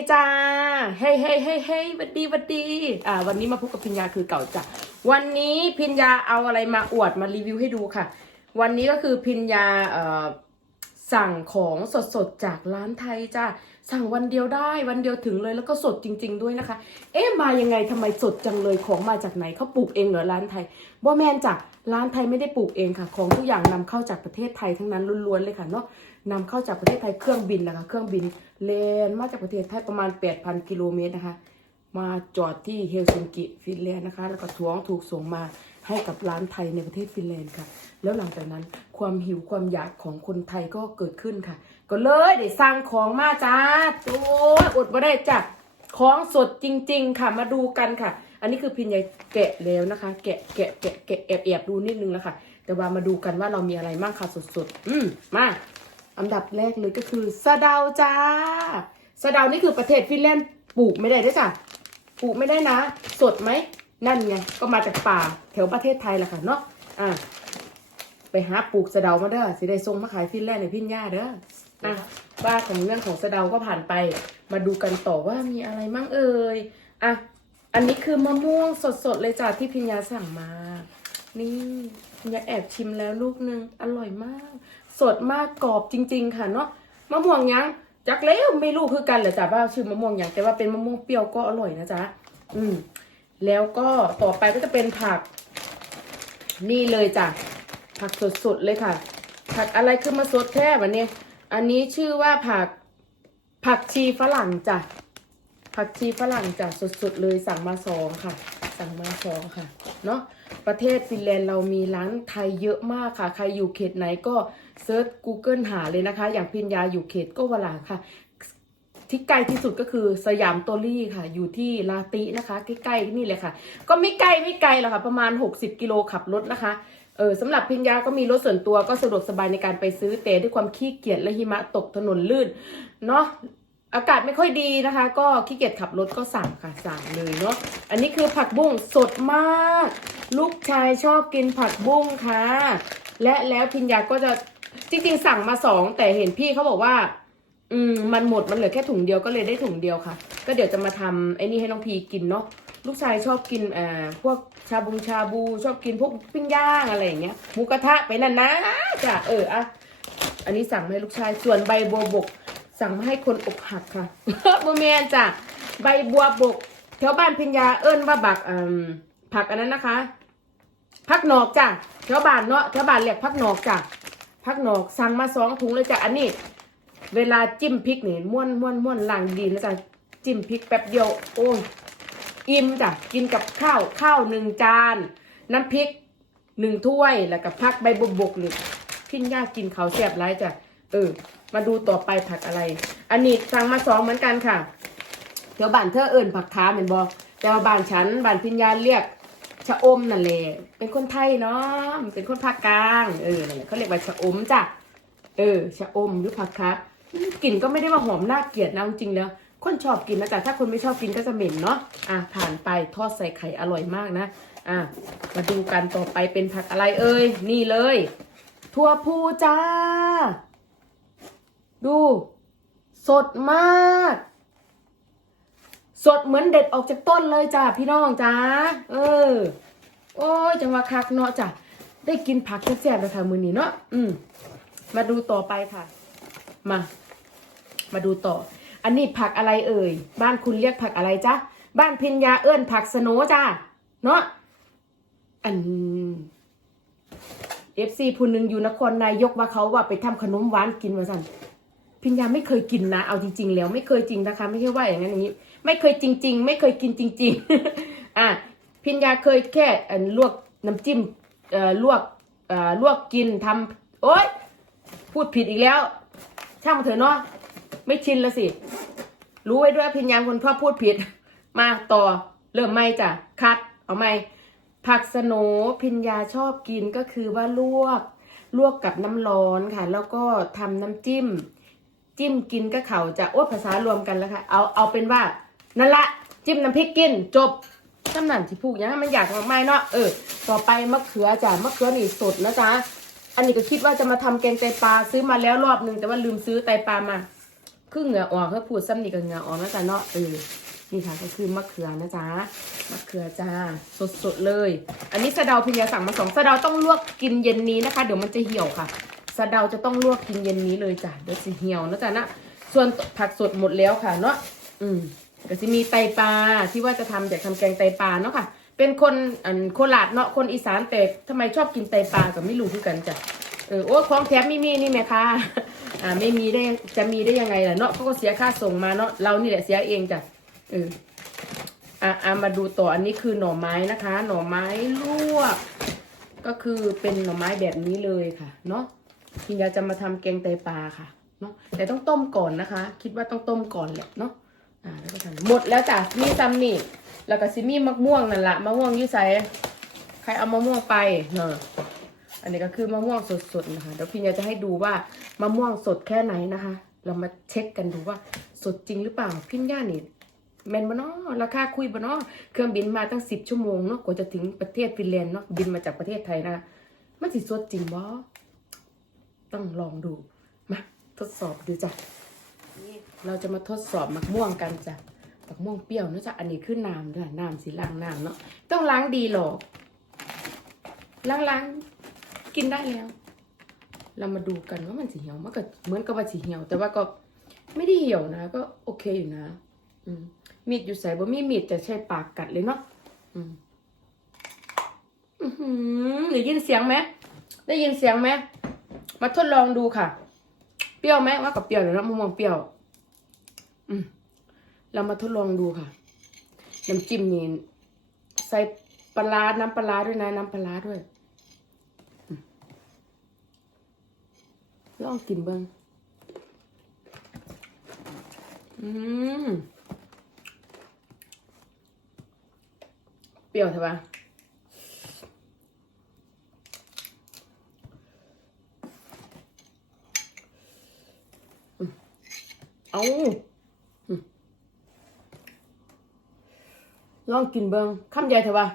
ีจ้า เฮ้ยเฮ้ยเฮ้ยเฮ้ยวัดดีหวัดดี อ่า วันนี้มาพบกับพิญญาคือเก่าจ้ะ วันนี้พิญญาเอาอะไรมาอวดมารีวิวให้ดูค่ะ วันนี้ก็คือพิญญาเอ่อสั่งของสดๆจากร้านไทยจ้าสั่งวันเดียวได้วันเดียวถึงเลยแล้วก็สดจริง ๆ ด้วยนะคะ เอ๊ะมายังไงทำไมสดจังเลยของมาจากไหนเขาปลูกเองเหรอร้านไทยบ่แมนจ้ะร้านไทยไม่ได้ปลูกเองค่ะ ของทุกอย่างนำเข้าจากประเทศไทยทั้งนั้นล้วนๆเลยค่ะเนาะ นำเข้าจากประเทศไทยเครื่องบินนะคะเครื่องบินเลนมาจากประเทศไทยประมาณ 8,000 กิโลเมตรนะคะมาจอดที่เฮลซิงกิฟินแลนด์นะคะ แล้วก็ท้วงถูกส่งมาให้กับร้านไทยในประเทศฟินแลนด์ค่ะ แล้วหลังจากนั้นความหิวความอยากของคนไทยก็เกิดขึ้นค่ะ ก็เลยได้สั่งของมาจ้าโอ้ยอดมาได้จ้ะของสดจริง ๆ ค่ะมาดูกันค่ะ อันนี้คือพินยายแกะแล้วนะคะ แกะแกะแกะแกะแอบแอบดูนิดนึงนะคะแต่ว่ามาดูกันว่าเรามีอะไรบ้างค่ะสดๆอืมมา อันดับแรกเลยก็คือสะเดาจ้าสะเดานี่คือประเทศฟินแลนด์ปลูกไม่ได้ด้วยจ้ะปลูกไม่ได้นะ สดไหมนั่นไงก็มาจากป่าแถวประเทศไทยแหละค่ะเนาะอะไปหาปลูกสะเดามาเด้อสิได้ส่งมาขายฟินแลนด์ในพินย่าเด้ออะบ้าของเรื่องของสะเดาก็ผ่านไป มาดูกันต่อว่ามีอะไรมั่งเอ่ยอะอันนี้คือมะม่วงสดๆเลยจ้ะที่พิญญาสั่งมา นี่พิญญาแอบชิมแล้วลูกนึงอร่อยมาก สดมากกรอบจริง ๆ ค่ะเนาะมะม่วงยังจักแล้วไม่รู้คือกันเหรอจ้ะว่าชื่อมะม่วงยังแต่ว่าเป็นมะม่วงเปรี้ยวก็อร่อยนะจ๊ะอืม แล้วก็ต่อไปก็จะเป็นผัก นี่เลยจ้ะผักสดๆเลยค่ะ ผักอะไรคือมาสดแท้วันนี้อันนี้ชื่อว่าผักผักชีฝรั่งจ้ะผักชีฝรั่งจ้ะสดๆเลยสั่งมาสองค่ะ สั่งมาสองค่ะ เนาะประเทศฟินแลนด์เรามีร้านไทยเยอะมากค่ะ ใครอยู่เขตไหนก็เซิร์ช Google หาเลยนะคะ อย่างพิญญาอยู่เขตก็วลาค่ะ ที่ไกลที่สุดก็คือสยามโตลี่ค่ะ อยู่ที่ลาตินะคะ ใกล้ๆนี่เลยค่ะ ก็ไม่ไกลไม่ไกลหรอกค่ะ ประมาณ 60 กิโลขับรถนะคะเออสำหรับพิญญาก็มีรถส่วนตัวก็สะดวกสบายในการไปซื้อแต่ด้วยความขี้เกียจและหิมะตกถนนลื่นเนาะ อากาศไม่ค่อยดีนะคะ ก็ขี้เกียจขับรถก็สั่งค่ะสั่งเลยเนาะอันนี้คือผักบุ้งสดมาก ลูกชายชอบกินผักบุ้งค่ะ และแล้วพิญญาก็จะจริงๆสั่งมาสองแต่เห็นพี่เขาบอกว่า อืมมันหมดมันเหลือแค่ถุงเดียวก็เลยได้ถุงเดียวค่ะ ก็เดี๋ยวจะมาทำไอ้นี่ให้น้องพีกินเนาะลูกชายชอบกินอ่าพวกชาบูชาบูชอบกินพวกปิ้งย่างอะไรอย่างเงี้ยหมูกระทะไปนั่นนะจ้ะเอออะอันนี้สั่งให้ลูกชายส่วนใบบัวบก สั่งมาให้คนอกหักค่ะโมเมนจ้ะใบบัวบก แถวบ้านพิญญาเอิ้นว่าบักผักอันนั้นนะคะผักหนอกจ้ะแถวบ้านเนาะแถวบ้านเรียกผักหนอกจ้ะผักหนอกสั่งมาสองถุงเลยจ้ะอันนี้ เวลาจิ้มพริกเนี่ยม้วนม้วนม้วนล่างดีนะจ๊ะจิ้มพริกแป๊บเดียวโอ้ยอิ่มจ้ะกินกับข้าวข้าวหนึ่งจาน น้ำพริกหนึ่งถ้วยแล้วก็พักใบบกบกหรือพิ้นยากกินเขาแซ่บไรจ้ะเออ มาดูต่อไปผักอะไร อันนี้สั่งมาสองเหมือนกันค่ะแถวบ้านเธอเอิญผักขาเหมือนบอแต่ว่าบ้านฉันบ้านพิญญาเรียกชะอมนั่นแหละเป็นคนไทยเนาะเป็นคนภาคกลาง เออนั่นแหละเขาเรียกว่าชะอมจ้ะเออชะอมหรือผักคะกลิ่นก็ไม่ได้ว่าหอมน่าเกลียดนะจริงๆแล้วคนชอบกินนะแต่ถ้าคนไม่ชอบกินก็จะเหม็นเนาะอะผ่านไปทอดใส่ไข่อร่อยมากนะอะมาดูกันต่อไปเป็นผักอะไรเอ่ยนี่เลยถั่วพูจ้า ดู สดมาก สดเหมือนเด็ดออกจากต้นเลยจ้าพี่น้องจ้าเออ โอ้ยจังหวะคักเนาะจ้ะได้กินผักแซ่บๆเลยค่ะมือนี้เนาะอืม มาดูต่อไปค่ะ มา มาดูต่อ อันนี้ผักอะไรเอ่ย บ้านคุณเรียกผักอะไรจ๊ะบ้านพิญญาเอิ้นผักสโนจ้าเนาะอันเอฟซีผู้หนึ่งอยู่นครนายกว่าเขาว่าไปทำขนมหวานกินมาสั่น พิญญาไม่เคยกินนะ เอาจริง ๆ แล้วไม่เคยจริงนะคะ ไม่ใช่ว่าอย่างนั้นอย่างนี้ ไม่เคยจริง ๆ ไม่เคยกินจริง ๆ อะพิญญาเคยแค่ลวกน้ำจิ้มเอ่อลวกเอ่อลวกกินทำโอ๊ยพูดผิดอีกแล้ว ช่างมันเถอะเนาะไม่ชินละสิ รู้ไว้ด้วยพิญญาคนชอบพูดผิด มาต่อเริ่มไม่จ้ะคัดเอาไม่ผักสโนพิญญาชอบกินก็คือว่าลวกลวกกับน้ำร้อนค่ะ แล้วก็ทำน้ำจิ้ม จิ้มกินก็เขาจะโอ๊ยภาษารวมกันแล้วค่ะเอาเอาเป็นว่านั่นละจิ้มน้ำพริกกินจบจำหนั่นที่พูดอย่างนั้นมันอยากมากไม่เนาะเออต่อไปมะเขือจ้ะมะเขือนี่สดนะจ๊ะอันนี้ก็คิดว่าจะมาทำแกงไตปลาซื้อมาแล้วรอบนึงแต่ว่าลืมซื้อไตปลามาคือเหงื่อออกเขาพูดซ้ำนี่ก็เหงื่อออกนะจ๊ะเนาะเออนี่ค่ะก็คือมะเขือนะจ๊ะมะเขือจ้าสดๆเลย อันนี้สะเดาพิญญาสั่งมาสองสะเดาต้องลวกกินเย็นนี้นะคะ เดี๋ยวมันจะเหี่ยวค่ะ สะเดาจะต้องลวกกินเย็นนี้เลยจ้ะเดี๋ยวจะเหี่ยวนะจ๊ะนะส่วนผักสดหมดแล้วค่ะเนาะอืมก็จะมีไตปลาที่ว่าจะทำอยากทำแกงไตปลาเนาะค่ะ เป็นคนอันโคราชเนาะคนอีสานแต่ทำไมชอบกินไตปลากับไม่รู้คือกันจ้ะเออโอ้ของแถมไม่มีนี่แม่ค่ะอ่าไม่มีได้จะมีได้ยังไงล่ะเนาะเขาก็เสียค่าส่งมาเนาะเรานี่แหละเสียเองจ้ะเอออะอะมาดูต่ออันนี้คือหน่อไม้นะคะ หน่อไม้ลวก ก็คือเป็นหน่อไม้แบบนี้เลยค่ะ เนาะ พิญญาจะมาทำแกงไตปลาค่ะเนาะแต่ต้องต้มก่อนนะคะ คิดว่าต้องต้มก่อนแหละเนาะอ่าแล้วก็ทำหมดแล้วจ้ะมีซัมนี่แล้วก็ซิมีมะม่วงนั่นละมะม่วงยี่ไสใครเอามะม่วงไปเนาะอันนี้ก็คือมะม่วงสดๆนะคะเดี๋ยวพี่ยาจะให้ดูว่ามะม่วงสดแค่ไหนนะคะ เรามาเช็คกันดูว่าสดจริงหรือเปล่าพี่ย่านี่แมนบเนาะราคาคุยบเนาะเครื่องบินมาตั้งสิบชั่วโมงเนาะกว่าจะถึงประเทศฟินแลนด์เนาะบินมาจากประเทศไทยนะคะมันสิสดจริงบ่ ต้องลองดู มาทดสอบดูจ้ะนี่เราจะมาทดสอบมะม่วงกันจ้ะมะม่วงเปรี้ยวเนอะจ้ะอันนี้คือน้ำด้วยน้ำสีล้างน้ำเนาะ ต้องล้างดีหรอกล้างๆกินได้แล้ว เรามาดูกันว่ามันสีเหี่ยวมันก็เหมือนกับว่าสีเหี่ยว แต่ว่าก็ไม่ได้เหี่ยวนะ ก็โอเคอยู่นะอืมมีดอยู่ใส่บ่มีมีดจะใช้ปากกัดเลยเนาะอืมอือหือได้ยินเสียงไหมได้ยินเสียงไหม มาทดลองดูค่ะ เปรี้ยวไหมว่ากับเปรี้ยวเดี๋ยวนะมะม่วงเปรี้ยว อืมเรามาทดลองดูค่ะ น้ำจิ้มนี่ใส่ปลาร้าน้ำปลาร้าด้วยนะ น้ำปลาร้าด้วยลองกินเบิ้งอืม เปรี้ยวใช่ปะ เอาลองกินเบิงคำใหญ่ใช่ปะ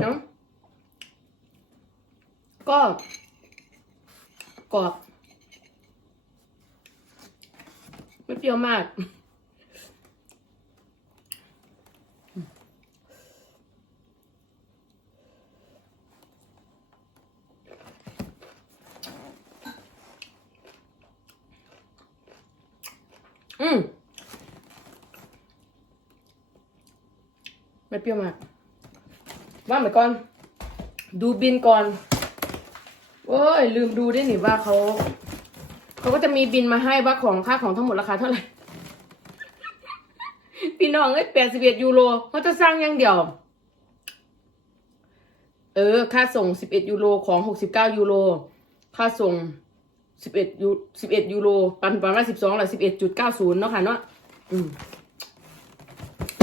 เนาะก็กรอบไม่เปรี้ยวมาก อืมไม่เปรี้ยวมาก ว่าเหมือนก่อน ดูบินก่อนโอ้ย ลืมดูได้วยนี่ว่าเขา เขาก็จะมีบินมาให้ว่าของค่าของทั้งหมดราคาเท่าไหร่ พี่น้องเอ้ยแปดสิบเอ็ดยูโรเขาจะสร้างอยังเดียว เออ ค่าส่งสิบเอ็ดยูโรของหกสิบเก้ายูโร ค่าส่ง สิบเอ็ดยูสิบเอ็ดยูโร ปันประมาณสิบสองหรือสิบเอ็ดจุดเก้าศูนย์เนาะค่ะเนาะอืม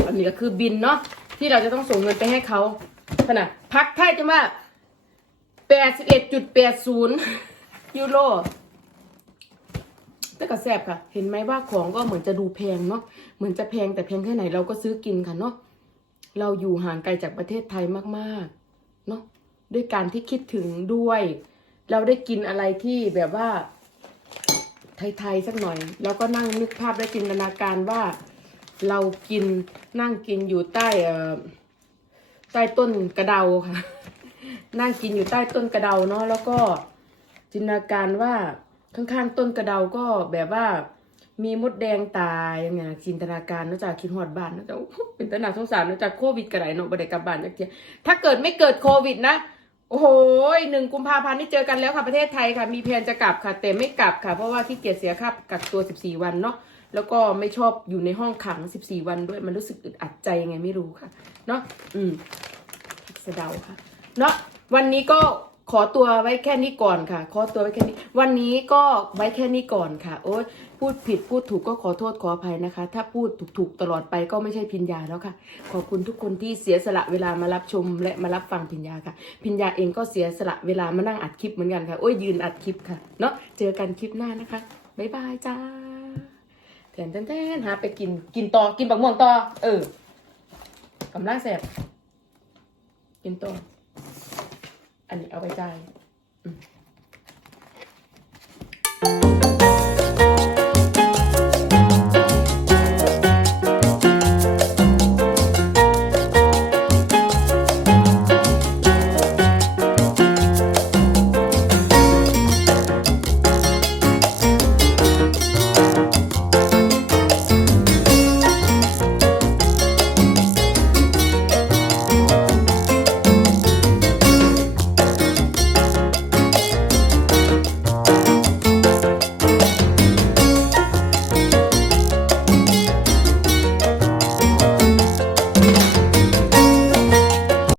อันนี้ก็คือบินเนาะที่เราจะต้องส่งเงินไปให้เขาขนาดพักไทยจะว่าแปดสิบเอ็ดจุดแปดศูนย์ยูโรแต่ก็แซบค่ะ เห็นไหมว่าของก็เหมือนจะดูแพงเนาะเหมือนจะแพงแต่แพงแค่ไหนเราก็ซื้อกินค่ะเนาะเราอยู่ห่างไกลจากประเทศไทยมากๆเนาะด้วยการที่คิดถึงด้วย เราได้กินอะไรที่แบบว่า ไทยๆสักหน่อย แล้วก็นั่งนึกภาพและจินตนาการว่า เรากินนั่งกินอยู่ใต้ใต้ต้นกระเดาค่ะ นั่งกินอยู่ใต้ต้นกระเดาเนาะแล้วก็จินตนาการว่าข้างๆต้นกระเดาก็แบบว่า มีมดแดงตายอย่างเงี้ยจินตนาการนอกจากคิดฮอดบ้านนอกจากเป็นตนาสงสารนอกจากโควิดกระไรเนาะบ่ได้กลับบ้านจักเทียถ้าเกิดไม่เกิดโควิดนะ โอ้โหหนึ่งกุมภาพันธ์นี่เจอกันแล้วค่ะประเทศไทยค่ะ มีแผนจะกลับค่ะ แต่ไม่กลับค่ะ เพราะว่าที่เกียจเสียค่ากักตัว 14 วันเนาะแล้วก็ไม่ชอบอยู่ในห้องขัง 14 วันด้วย มันรู้สึกอึดอัดใจยังไงไม่รู้ค่ะ เนาะอืมสะเดาค่ะ เนาะวันนี้ก็ ขอตัวไว้แค่นี้ก่อนค่ะ ขอตัวไว้แค่นี้ วันนี้ก็ไว้แค่นี้ก่อนค่ะ โอ๊ยพูดผิดพูดถูกก็ขอโทษขออภัยนะคะ ถ้าพูดถูกๆตลอดไปก็ไม่ใช่พิญญาแล้วค่ะ ขอบคุณทุกคนที่เสียสละเวลามารับชมและมารับฟังพิญญาค่ะ พิญญาเองก็เสียสละเวลามานั่งอัดคลิปเหมือนกันค่ะโอ้ยยืนอัดคลิปค่ะเนาะเจอกันคลิปหน้านะคะบ๊ายบายจ้าแทนแทนแทนหาไปกินกินต่อกินบักม่วงต่อเออกำลังแสบกินต่อ อันนี้เอาไปจ่าย